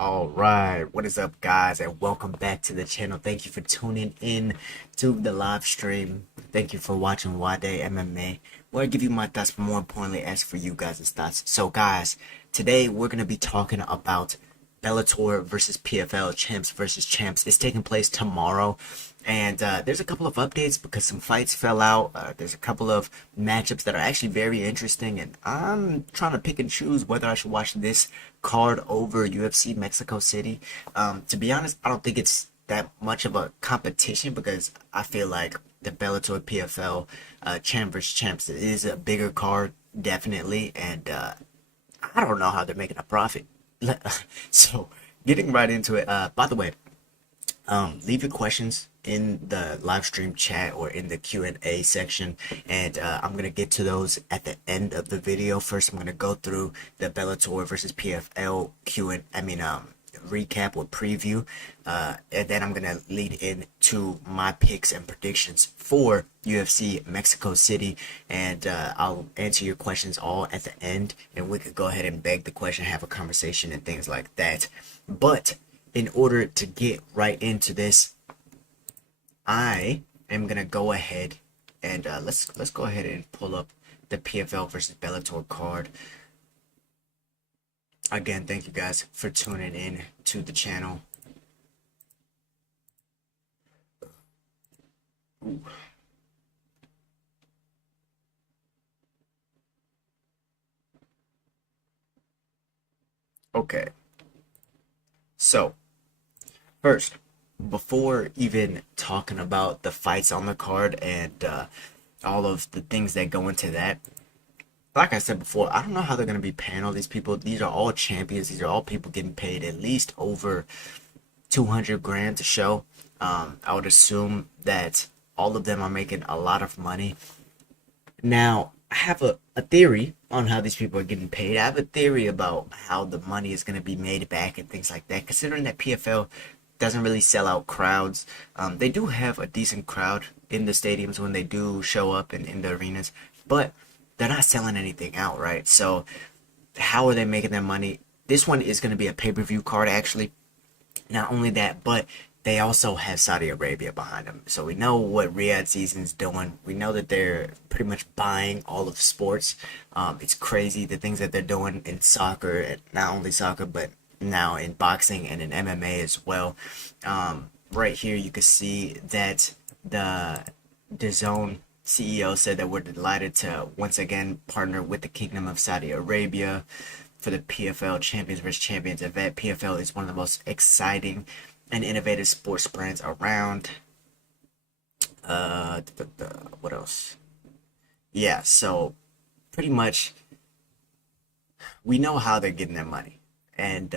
All right, what is up, guys, and welcome back to the channel. Thank you for tuning in to the live stream. Thank you for watching Nwadei MMA, where I give you my thoughts, but more importantly, ask for you guys' thoughts. So, guys, today we're gonna be talking about Bellator versus PFL, champs versus champs. It's taking place tomorrow, and there's a couple of updates because some fights fell out. There's a couple of matchups that are actually very interesting, and I'm trying to pick and choose whether I should watch this card over UFC Mexico City. To be honest, I don't think it's that much of a competition because I feel like the Bellator PFL champ versus champs is a bigger card, definitely, and I don't know how they're making a profit. So, getting right into it. By the way, leave your questions in the live stream chat or in the Q&A section, and I'm gonna get to those at the end of the video. First, I'm gonna go through the Bellator versus PFL recap or preview, and then I'm gonna lead into my picks and predictions for UFC Mexico City, and I'll answer your questions all at the end, and we could go ahead and beg the question, have a conversation, and things like that. But in order to get right into this, I am gonna go ahead and let's go ahead and pull up the PFL versus Bellator card. Again, thank you guys for tuning in to the channel. Ooh. Okay, so first, before even talking about the fights on the card and all of the things that go into that, like I said before, I don't know how they're going to be paying all these people. These are all champions. These are all people getting paid at least over 200 grand to show. I would assume that all of them are making a lot of money. Now, I have a theory on how these people are getting paid. I have a theory about how the money is going to be made back and things like that. Considering that PFL doesn't really sell out crowds, they do have a decent crowd in the stadiums when they do show up in the arenas, but they're not selling anything out, right? So, how are they making their money? This one is going to be a pay-per-view card, actually. Not only that, but they also have Saudi Arabia behind them. So we know what Riyadh season's doing. We know that they're pretty much buying all of sports. It's crazy the things that they're doing in soccer, and not only soccer, but now in boxing and in MMA as well. Right here, you can see that the zone CEO said that we're delighted to once again partner with the Kingdom of Saudi Arabia for the PFL Champions vs. Champions event. PFL is one of the most exciting and innovative sports brands around. What else? Yeah, so pretty much we know how they're getting their money, and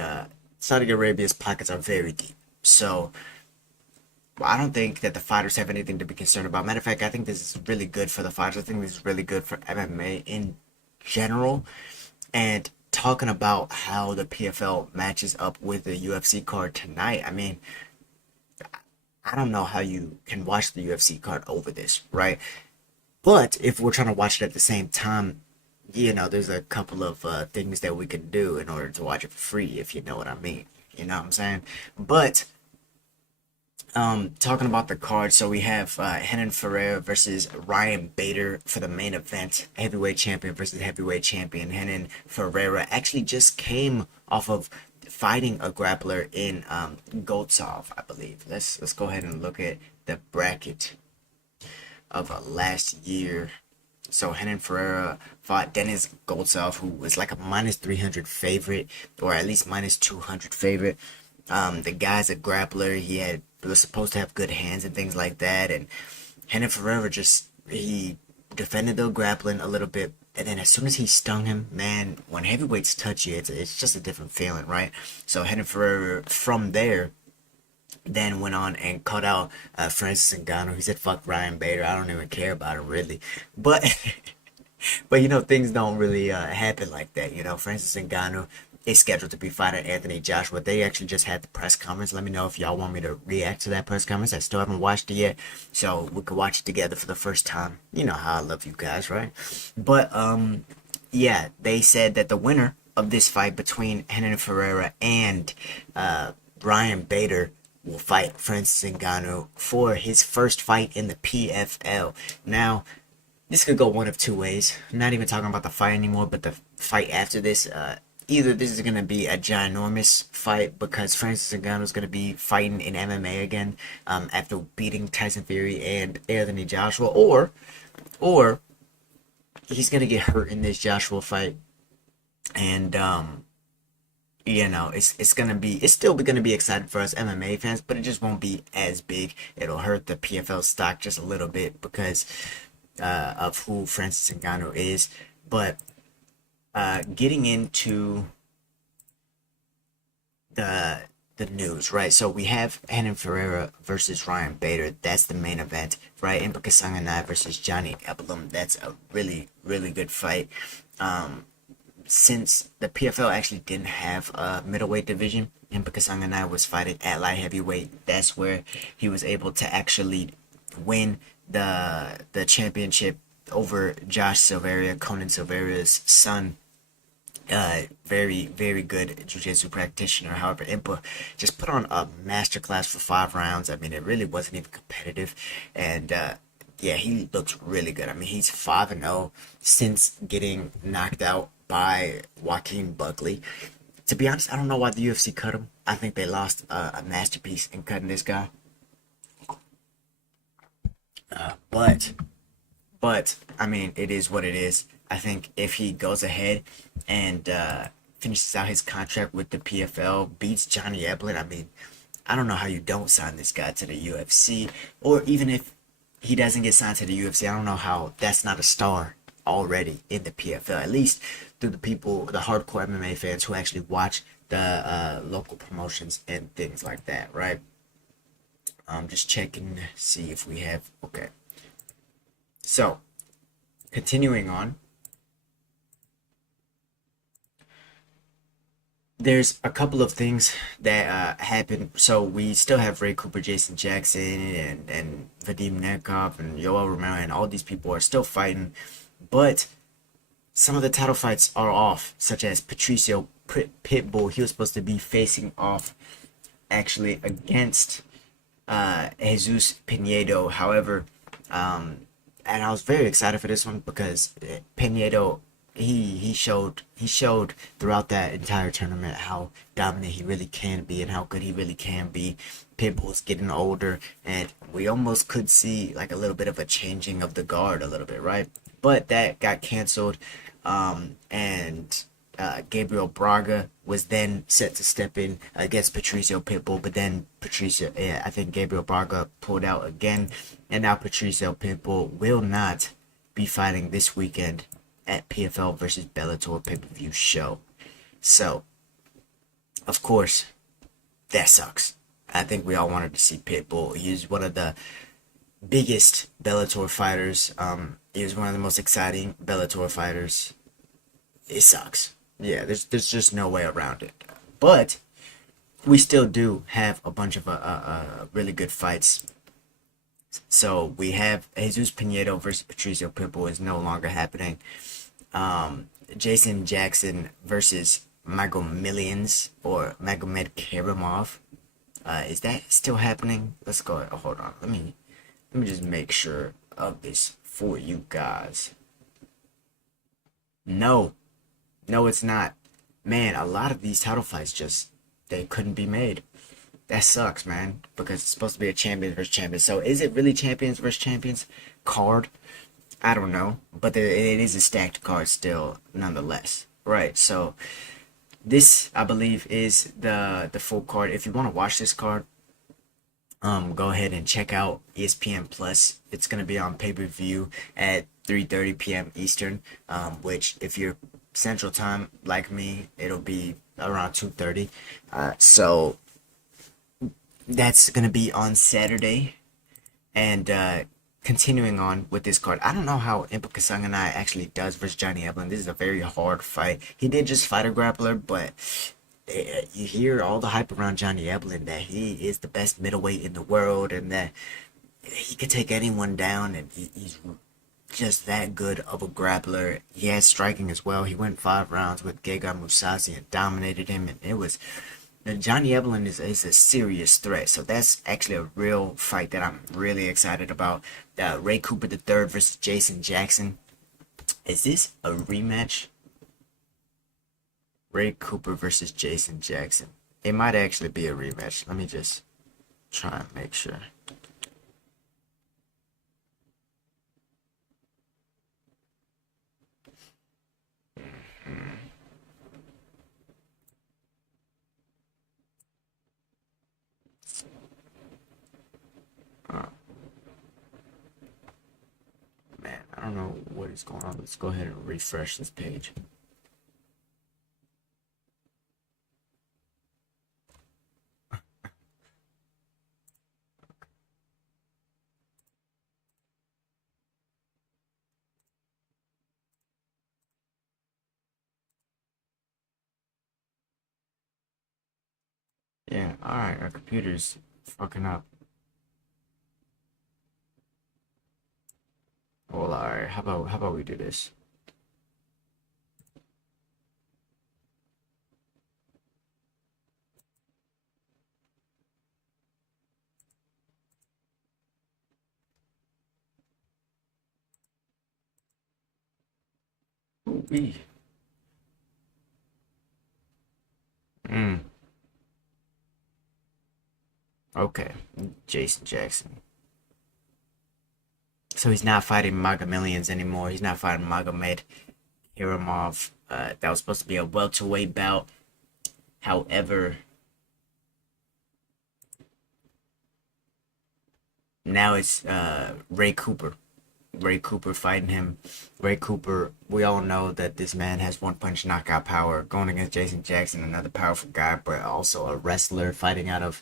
Saudi Arabia's pockets are very deep. So I don't think that the fighters have anything to be concerned about. Matter of fact, I think this is really good for the fighters. I think this is really good for MMA in general. And talking about how the PFL matches up with the UFC card tonight, I mean, I don't know how you can watch the UFC card over this, right? But if we're trying to watch it at the same time, there's a couple of things that we can do in order to watch it for free, if you know what I mean. You know what I'm saying? But talking about the card, so we have Renan Ferreira versus Ryan Bader for the main event, heavyweight champion versus heavyweight champion. Renan Ferreira actually just came off of fighting a grappler in Goltsov, I believe. Let's go ahead and look at the bracket of last year. So Renan Ferreira fought Denis Goltsov, who was like a minus 300 favorite, or at least minus 200 favorite. The guy's a grappler. Was supposed to have good hands and things like that. And Renan Ferreira he defended the grappling a little bit. And then as soon as he stung him, man, when heavyweights touch you, it's just a different feeling, right? So Renan Ferreira from there then went on and cut out Francis Ngannou. He said, fuck Ryan Bader. I don't even care about him, really. But but things don't really happen like that. Francis Ngannou is scheduled to be fighting Anthony Joshua. They actually just had the press conference. Let me know if y'all want me to react to that press conference. I still haven't watched it yet, so we could watch it together for the first time. You know how I love you guys, right? But yeah, they said that the winner of this fight between Renan Ferreira and Ryan Bader will fight Francis Ngannou for his first fight in the PFL. Now, this could go one of two ways. I'm not even talking about the fight anymore, but the fight after this. Either this is going to be a ginormous fight because Francis Ngannou is going to be fighting in MMA again after beating Tyson Fury and Anthony Joshua, or he's going to get hurt in this Joshua fight, and it's still gonna be exciting for us MMA fans, but it just won't be as big. It'll hurt the PFL stock just a little bit because of who Francis Ngannou is. But getting into the news, right? So we have Renan Ferreira versus Ryan Bader. That's the main event, right? And Sanganai versus Johnny Ebelum. That's a really, really good fight. Since the PFL actually didn't have a middleweight division, and Sanganai was fighting at light heavyweight, that's where he was able to actually win the championship over Josh Silveria, Conan Silveria's son. Very, very good jiu-jitsu practitioner. However, Impa just put on a masterclass for 5 rounds. I mean, it really wasn't even competitive. And yeah, he looks really good. I mean, he's 5-0 since getting knocked out by Joaquin Buckley. To be honest, I don't know why the UFC cut him. I think they lost a masterpiece in cutting this guy. But I mean, it is what it is. I think if he goes ahead and finishes out his contract with the PFL, beats Johnny Eblen, I mean, I don't know how you don't sign this guy to the UFC. Or even if he doesn't get signed to the UFC, I don't know how that's not a star already in the PFL. At least through the people, the hardcore MMA fans who actually watch the local promotions and things like that, right? I'm just checking to see if we have... Okay. So, continuing on. There's a couple of things that happened. So we still have Ray Cooper, Jason Jackson, and Vadim Nekov, and Yoel Romero, and all these people are still fighting. But some of the title fights are off, such as Patricio Pitbull. He was supposed to be facing off actually against Jesus Pinedo. However, and I was very excited for this one because Pinedo, he showed throughout that entire tournament how dominant he really can be and how good he really can be. Pitbull's getting older, and we almost could see like a little bit of a changing of the guard a little bit, right? But that got canceled, and Gabriel Braga was then set to step in against Patricio Pitbull, but then I think Gabriel Braga pulled out again, and now Patricio Pitbull will not be fighting this weekend at PFL versus Bellator pay-per-view show. So, of course, that sucks. I think we all wanted to see Pitbull. He's one of the biggest Bellator fighters. He was one of the most exciting Bellator fighters. It sucks. Yeah, there's just no way around it. But we still do have a bunch of really good fights. So we have Jesus Pinedo versus Patricio Pitbull is no longer happening. Jason Jackson versus Magomilians or Magomed Karimov. Is that still happening? Let's go. Hold on. Let me just make sure of this for you guys. No, it's not. Man, a lot of these title fights they couldn't be made. That sucks, man, because it's supposed to be a champions versus champions. So is it really champions versus champions card? I don't know, but it is a stacked card still, nonetheless. Right, so this, I believe, is the full card. If you want to watch this card, go ahead and check out ESPN Plus. It's going to be on pay-per-view at 3:30 p.m. Eastern, which if you're Central Time like me, it'll be around 2:30. So that's going to be on Saturday. And continuing on with this card, I don't know how Impa Kasanganai actually does versus Johnny Eblen. This is a very hard fight. He did just fight a grappler, but you hear all the hype around Johnny Eblen that he is the best middleweight in the world and that he could take anyone down, and just that good of a grappler. He had striking as well. He went 5 rounds with Gegard Mousasi and dominated him, and it was Johnny Evelyn is a serious threat. So that's actually a real fight that I'm really excited about. Ray Cooper the third versus Jason Jackson. Is this a rematch? Ray Cooper versus Jason Jackson. It might actually be a rematch. Let me just try and make sure. Uh, Man, I don't know what is going on. Let's go ahead and refresh this page. Yeah, alright, our computer's fucking up. Well, alright, how about we do this? Ooh-wee. Mm, okay. Jason Jackson. So he's not fighting Magomilians anymore. He's not fighting Magomed Hiramov. That was supposed to be a welterweight bout. However, now it's Ray Cooper. Ray Cooper fighting him. Ray Cooper, we all know that this man has one punch knockout power. Going against Jason Jackson, another powerful guy, but also a wrestler fighting out of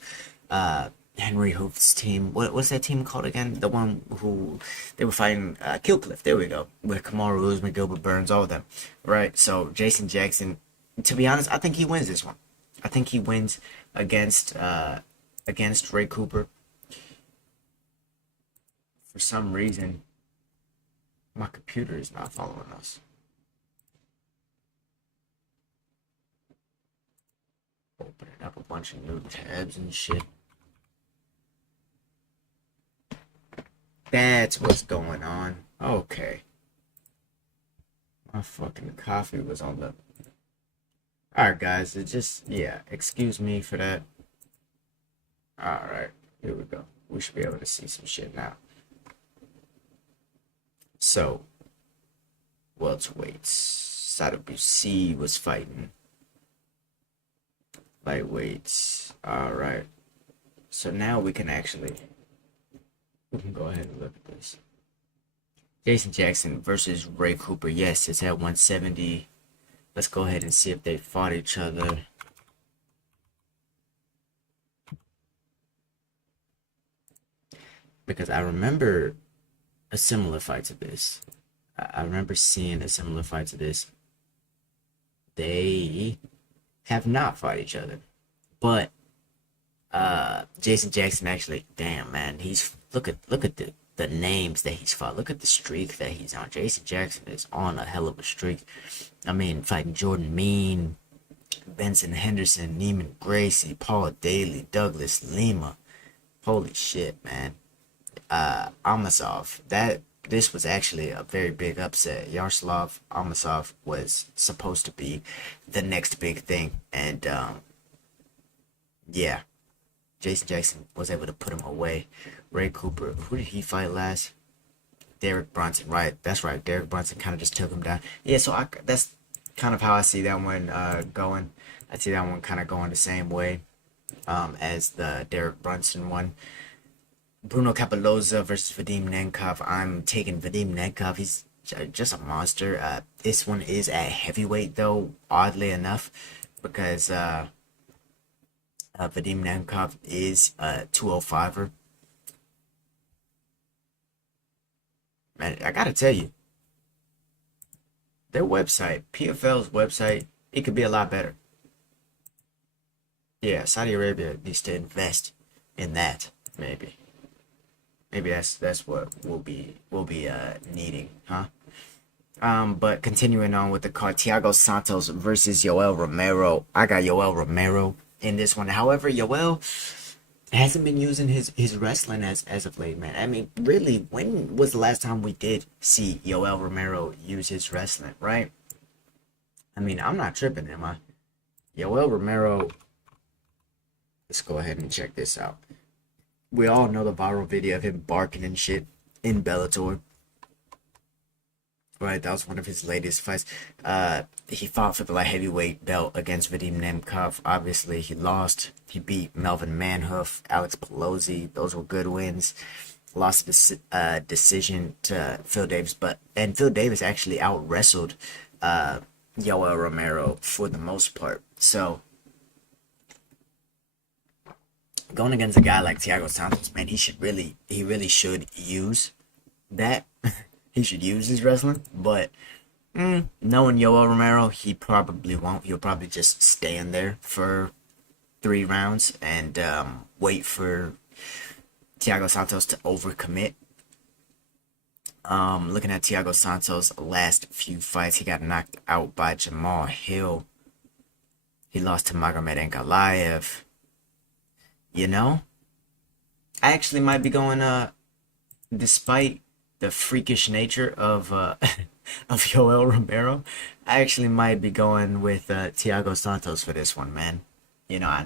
Henry Hooft's team. What's that team called again? The one who they were fighting Killcliff. There we go. With Kamaru Usman, Gilbert Burns, all of them. Right. So Jason Jackson, to be honest, I think he wins this one. I think he wins against against Ray Cooper. For some reason, my computer is not following us. Opening up a bunch of new tabs and shit. That's what's going on. Okay. My fucking coffee was on the. Alright, guys. It just. Yeah. Excuse me for that. Alright. Here we go. We should be able to see some shit now. So. Welterweights. Sadhu C was fighting. Lightweights. Alright. So now we can actually. We can go ahead and look at this. Jason Jackson versus Ray Cooper. Yes, it's at 170. Let's go ahead and see if they fought each other. Because I remember a similar fight to this. I remember seeing a similar fight to this. They have not fought each other. But Jason Jackson actually, damn man, he's look at the names that he's fought. Look at the streak that he's on. Jason Jackson is on a hell of a streak. I mean, fighting Jordan Mean, Benson Henderson, Neiman Gracie, Paul Daly, Douglas Lima. Holy shit, man. Amasov. This was actually a very big upset. Yaroslav Amasov was supposed to be the next big thing, and yeah, Jason Jackson was able to put him away. Ray Cooper, who did he fight last? Derek Brunson, right? That's right. Derek Brunson kind of just took him down. Yeah, so that's kind of how I see that one going. I see that one kind of going the same way as the Derek Brunson one. Bruno Capoloza versus Vadim Nemkov. I'm taking Vadim Nemkov. He's just a monster. This one is at heavyweight though, oddly enough, because Vadim Nemkov is a 205er. Man, I gotta tell you, their website, PFL's website, it could be a lot better. Yeah, Saudi Arabia needs to invest in that, maybe. Maybe that's what we'll be needing, huh? But continuing on with the card, Thiago Santos versus Yoel Romero. I got Yoel Romero in this one. However, Yoel hasn't been using his wrestling as of late, man. I mean, really, when was the last time we did see Yoel Romero use his wrestling, right? I mean, I'm not tripping, am I? Yoel Romero. Let's go ahead and check this out. We all know the viral video of him barking and shit in Bellator. Right, that was one of his latest fights. He fought for the light heavyweight belt against Vadim Nemkov. Obviously, he lost. He beat Melvin Manhoef, Alex Pelosi. Those were good wins. Lost a decision to Phil Davis, and Phil Davis actually out wrestled Yoel Romero for the most part. So going against a guy like Thiago Santos, man, he really should use that. He should use his wrestling, but knowing Yoel Romero, he probably won't. He'll probably just stand there for 3 rounds and wait for Thiago Santos to overcommit. Looking at Thiago Santos' last few fights, he got knocked out by Jamal Hill. He lost to Magomed Ankalaev. You know, I actually might be going despite the freakish nature of of Yoel Romero, I actually might be going with Thiago Santos for this one, man. You know,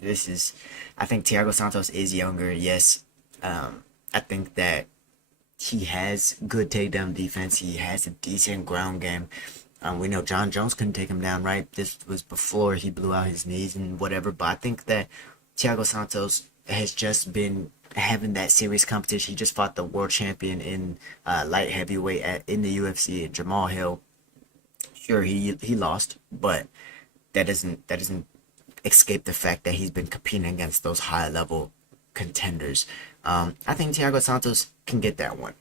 this is I think Thiago Santos is younger. Yes, I think that he has good takedown defense. He has a decent ground game. We know John Jones couldn't take him down, right? This was before he blew out his knees and whatever. But I think that Thiago Santos has just been having that serious competition. He just fought the world champion in light heavyweight in the UFC, Jamal Hill. Sure, he lost, but that doesn't escape the fact that he's been competing against those high level contenders. I think Thiago Santos can get that one.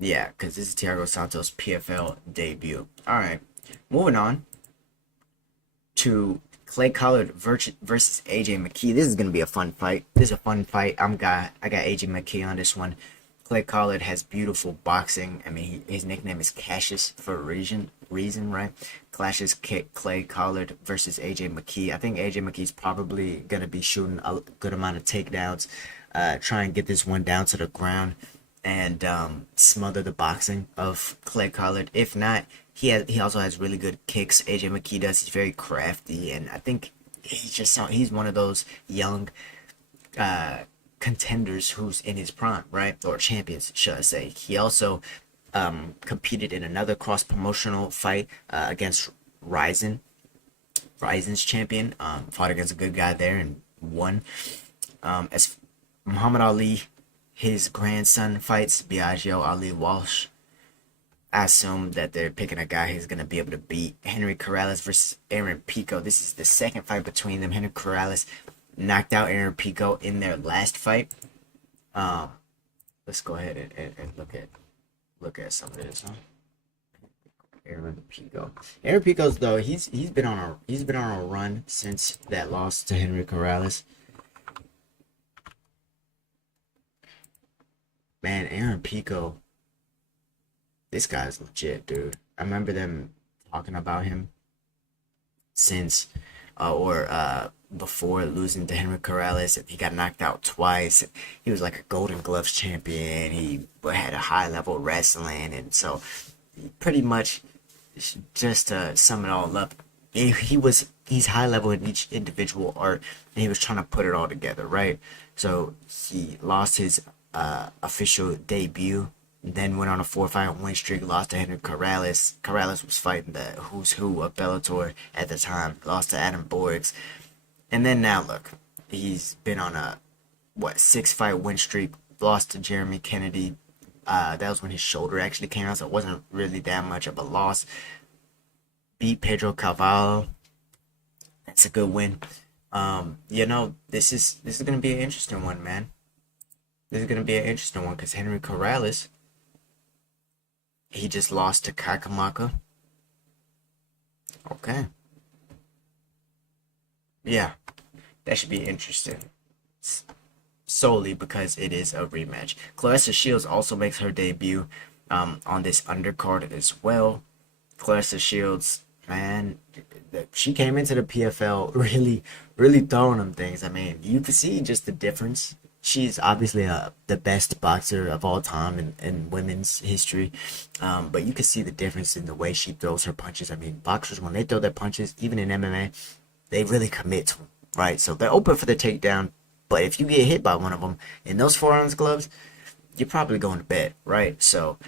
Yeah, because this is Thiago Santos' PFL debut. All right, moving on to Clay Collard versus AJ McKee. This is gonna be a fun fight. This is a fun fight. I got AJ McKee on this one. Clay Collard has beautiful boxing. I mean, his nickname is Cassius for a reason, right? Clashes Clay Collard versus AJ McKee. I think AJ McKee's probably gonna be shooting a good amount of takedowns, try and get this one down to the ground and smother the boxing of Clay Collard. If not, he also has really good kicks. AJ McKee does. He's very crafty, and I think he's one of those young contenders who's in his prime, right? Or champions, should I say. He also competed in another cross promotional fight against Ryzen's champion. Fought against a good guy there and won. As Muhammad Ali, his grandson fights Biagio Ali Walsh. I assume that they're picking a guy who's going to be able to beat Henry Corrales versus Aaron Pico. This is the second fight between them. Henry Corrales knocked out Aaron Pico in their last fight. Let's go ahead and look at some of this, huh? Aaron Pico. Aaron Pico's though he's been on a run since that loss to Henry Corrales. Man, Aaron Pico, this guy's legit, dude. I remember them talking about him since or before losing to Henry Corrales. He got knocked out twice. He was like a Golden Gloves champion. He had a high level wrestling, and so pretty much just to sum it all up, he's high level in each individual art, and he was trying to put it all together, right? So he lost his official debut, then went on a 4-fight win streak, lost to Henry Corrales. Corrales was fighting the who's who of Bellator at the time, lost to Adam Borgs. And then now look, he's been on a 6-fight win streak, lost to Jeremy Kennedy. That was when his shoulder actually came out, so it wasn't really that much of a loss. Beat Pedro Carvalho. That's a good win. This is gonna be an interesting one, man. This is gonna be an interesting one because Henry Corrales, he just lost to Kakamaka. Okay. Yeah. That should be interesting. Solely because it is a rematch. Claressa Shields also makes her debut on this undercard as well. Claressa Shields, man, she came into the PFL really throwing them things. I mean, you can see just the difference. She's obviously the best boxer of all time in women's history, but you can see the difference in the way she throws her punches. I mean, boxers, when they throw their punches, even in MMA, they really commit to them, right? So they're open for the takedown, but if you get hit by one of them in those 4 ounce gloves, you're probably going to bed, right? So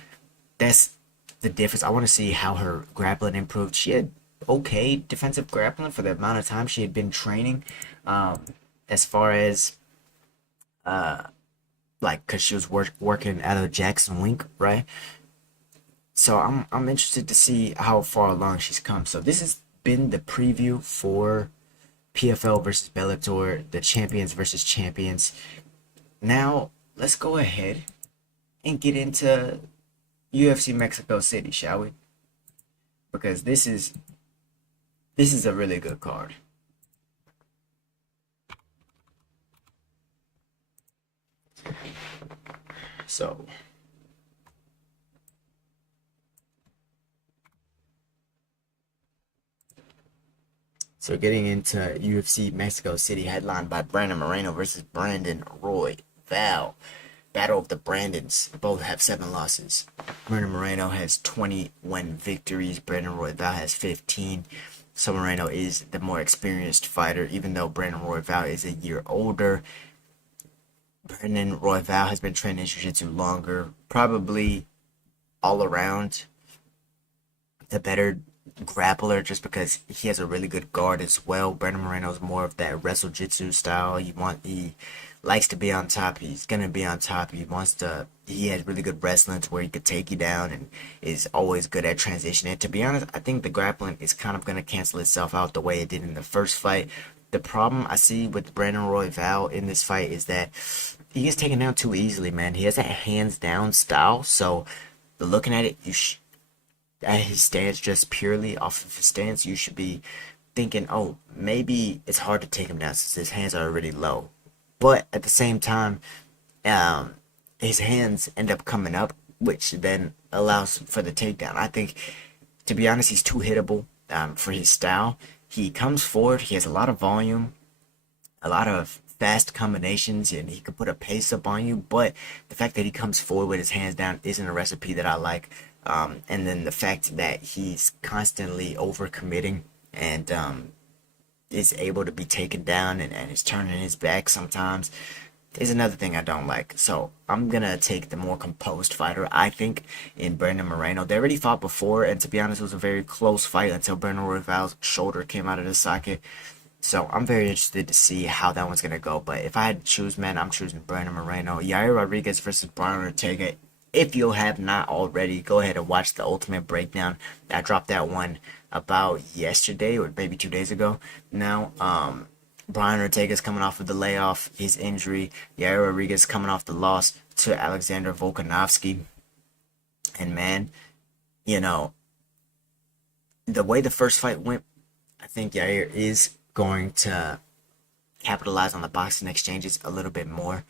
that's the difference. I want to see how her grappling improved. She had okay defensive grappling for the amount of time she had been training. As far as like, cause she was working out of Jackson Wink, right? So I'm interested to see how far along she's come. So this has been the preview for PFL versus Bellator, the champions versus champions. Now let's go ahead and get into UFC Mexico City, shall we? Because this is a really good card. So so getting into UFC Mexico City, headlined by Brandon Moreno versus Brandon Roy Val. Battle of the Brandons. Both have 7 losses. Brandon Moreno has 21 victories. Brandon Roy Val has 15. So Moreno is the more experienced fighter, even though Brandon Roy Val is a year older. Brandon Roy Val has been training jiu-jitsu longer, probably all around the better grappler, just because he has a really good guard as well. Brandon Moreno is more of that wrestle jitsu style. He likes to be on top. He's gonna be on top. He has really good wrestling to where he could take you down and is always good at transitioning. To be honest, I think the grappling is kind of gonna cancel itself out the way it did in the first fight. The problem I see with Brandon Royval in this fight is that he gets taken down too easily, man. He has that hands down style, so looking at it, at his stance, just purely off of his stance, you should be thinking, oh, maybe it's hard to take him down since his hands are already low. But at the same time, um, his hands end up coming up, which then allows for the takedown. I think, to be honest, he's too hittable for his style. He comes forward, he has a lot of volume, a lot of fast combinations, and he can put a pace up on you. But the fact that he comes forward with his hands down isn't a recipe that I like. And then the fact that he's constantly overcommitting and is able to be taken down and is turning his back sometimes is another thing I don't like. So I'm gonna take the more composed fighter, I think, in Brandon Moreno. They already fought before, and to be honest, it was a very close fight until Brandon Royval's shoulder came out of the socket. So I'm very interested to see how that one's gonna go. But if I had to choose, man, I'm choosing Brandon Moreno. Yair Rodriguez versus Brian Ortega. If you have not already, go ahead and watch the Ultimate Breakdown. I dropped that one about yesterday or maybe 2 days ago. Now, Brian Ortega's coming off of the layoff, his injury. Yair Rodriguez coming off the loss to Alexander Volkanovski. And man, you know, the way the first fight went, I think Yair is going to capitalize on the boxing exchanges a little bit more.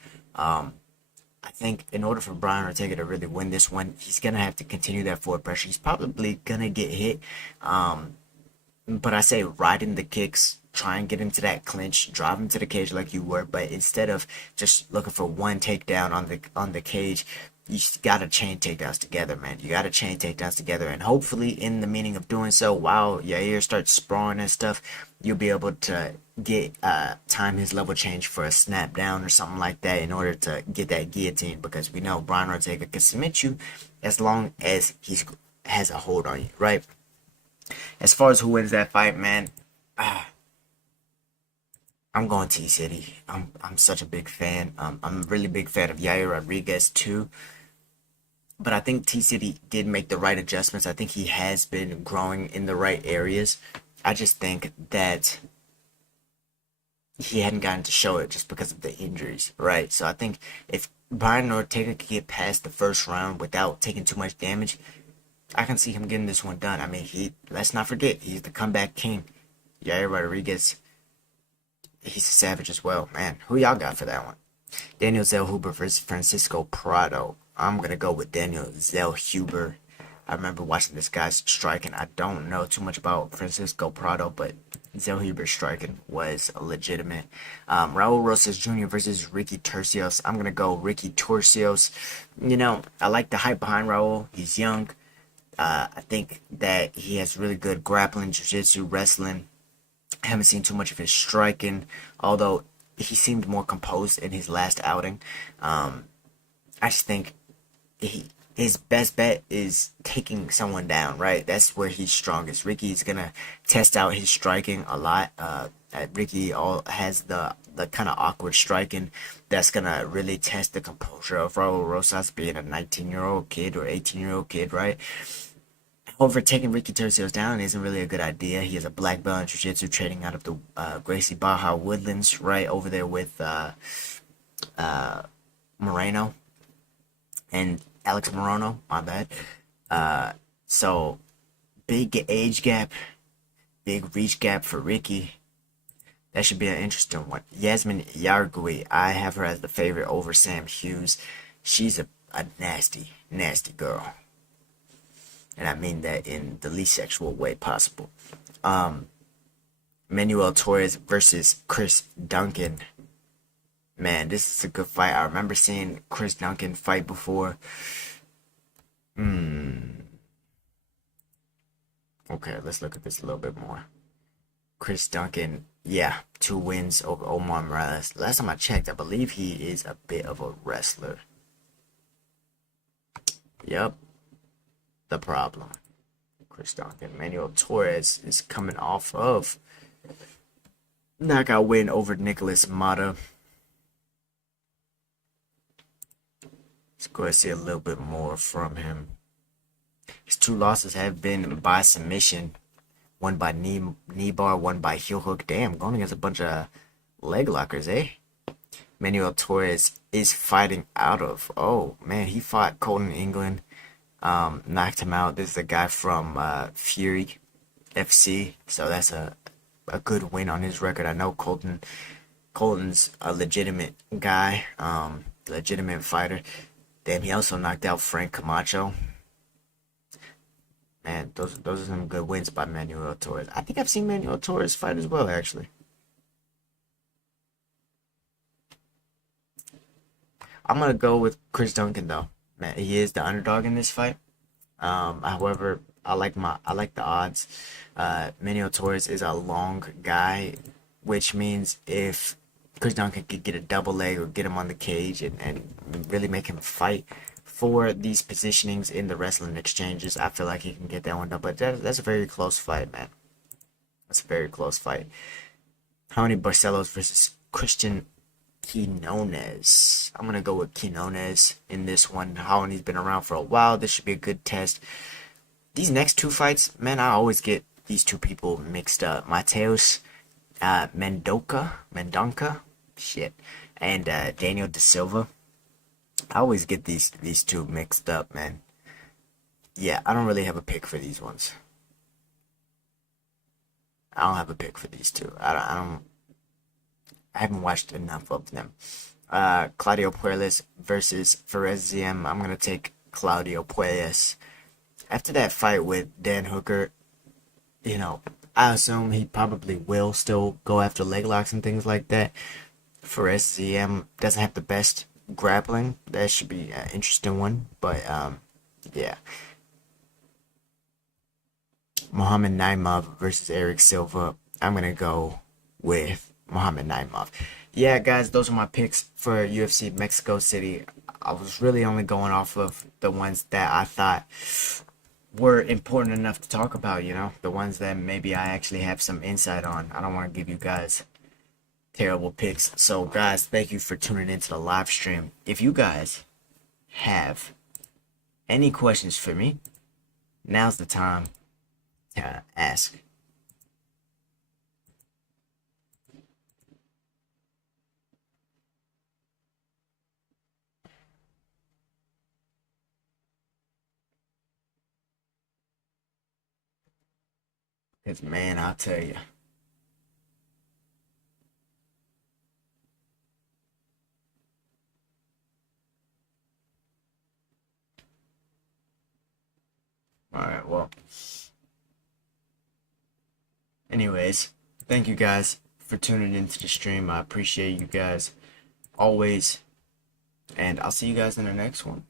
I think in order for Brian Ortega to really win this one, he's going to have to continue that forward pressure. He's probably going to get hit. But I say riding the kicks, try and get into that clinch, drive him to the cage like you were. But instead of just looking for one takedown on the cage, you gotta chain takedowns together, man. You gotta chain takedowns together, and hopefully, in the meaning of doing so, while Yair starts sprawling and stuff, you'll be able to get time his level change for a snap down or something like that in order to get that guillotine. Because we know Brian Ortega can submit you as long as he has a hold on you, right? As far as who wins that fight, man, I'm going T City. I'm such a big fan. I'm a really big fan of Yair Rodriguez too. But I think T City did make the right adjustments. I think he has been growing in the right areas. I just think that he hadn't gotten to show it just because of the injuries, right? So I think if Brian Ortega could get past the first round without taking too much damage, I can see him getting this one done. I mean, let's not forget, he's the comeback king. Yair Rodriguez he's a savage as well, man. Who y'all got for that one? Daniel Zellhuber versus Francisco Prado. I'm gonna go with Daniel Zellhuber. I remember watching this guy striking. I don't know too much about Francisco Prado, but Zellhuber's striking was legitimate. Raul Rosas Jr. versus Ricky Turcios. I'm gonna go Ricky Turcios. You know, I like the hype behind Raul. He's young. I think that he has really good grappling, jiu-jitsu, wrestling. I haven't seen too much of his striking, although he seemed more composed in his last outing. I just think his best bet is taking someone down, right? That's where he's strongest. Ricky's gonna test out his striking a lot. Ricky all has the kind of awkward striking that's gonna really test the composure of Raul Rosas, being a 19-year-old kid or 18-year-old kid, right? However, taking Ricky Tercios down isn't really a good idea. He has a black belt in jiu-jitsu, training out of the Gracie Baja Woodlands, right over there with Moreno and Alex Morono. My bad. Uh, so big age gap, big reach gap for Ricky. That should be an interesting one. Yasmin Yargui, I have her as the favorite over Sam Hughes. She's a nasty, nasty girl. And I mean that in the least sexual way possible. Manuel Torres versus Chris Duncan. Man, this is a good fight. I remember seeing Chris Duncan fight before. Okay, let's look at this a little bit more. Chris Duncan, yeah, 2 wins over Omar Morales. Last time I checked, I believe he is a bit of a wrestler. Yep, the problem. Chris Duncan. Manuel Torres is coming off of knockout win over Nicholas Mata. Let's go ahead and see a little bit more from him. His 2 losses have been by submission. One by knee bar, one by heel hook. Damn, going against a bunch of leg lockers, eh? Manuel Torres is fighting out of. Oh, man, he fought Colton England. Knocked him out. This is a guy from Fury FC. So that's a good win on his record. I know Colton's a legitimate guy, legitimate fighter. Damn, he also knocked out Frank Camacho. Man, those are some good wins by Manuel Torres. I think I've seen Manuel Torres fight as well, actually. I'm gonna go with Chris Duncan though. Man, he is the underdog in this fight. However, I like the odds. Manuel Torres is a long guy, which means if Chris Duncan could get a double leg or get him on the cage and really make him fight for these positionings in the wrestling exchanges, I feel like he can get that one done. But that's a very close fight, man. That's a very close fight. Tony Barcelos versus Christian Quinones. I'm gonna go with Quinones in this one. Hawani's been around for a while. This should be a good test. These next 2 fights, man, I always get these 2 people mixed up. Mateus Mendonca, shit, and Daniel De Silva. I always get these 2 mixed up, man. Yeah, I don't really have a pick for these ones. I don't have a pick for these 2. I haven't watched enough of them. Claudio Puelles versus Fereziem. I'm gonna take Claudio Puelles. After that fight with Dan Hooker, you know, I assume he probably will still go after leg locks and things like that. Fereziem doesn't have the best grappling. That should be an interesting one. But yeah. Mohamed Naimov versus Eric Silva. I'm gonna go with Mohamed Naimov. Yeah, guys, those are my picks for UFC Mexico City. I was really only going off of the ones that I thought were important enough to talk about, you know, the ones that maybe I actually have some insight on. I don't want to give you guys terrible picks. So, guys, thank you for tuning into the live stream. If you guys have any questions for me, now's the time to ask. Because, man, I'll tell you. Alright, well. Anyways, thank you guys for tuning into the stream. I appreciate you guys always. And I'll see you guys in the next one.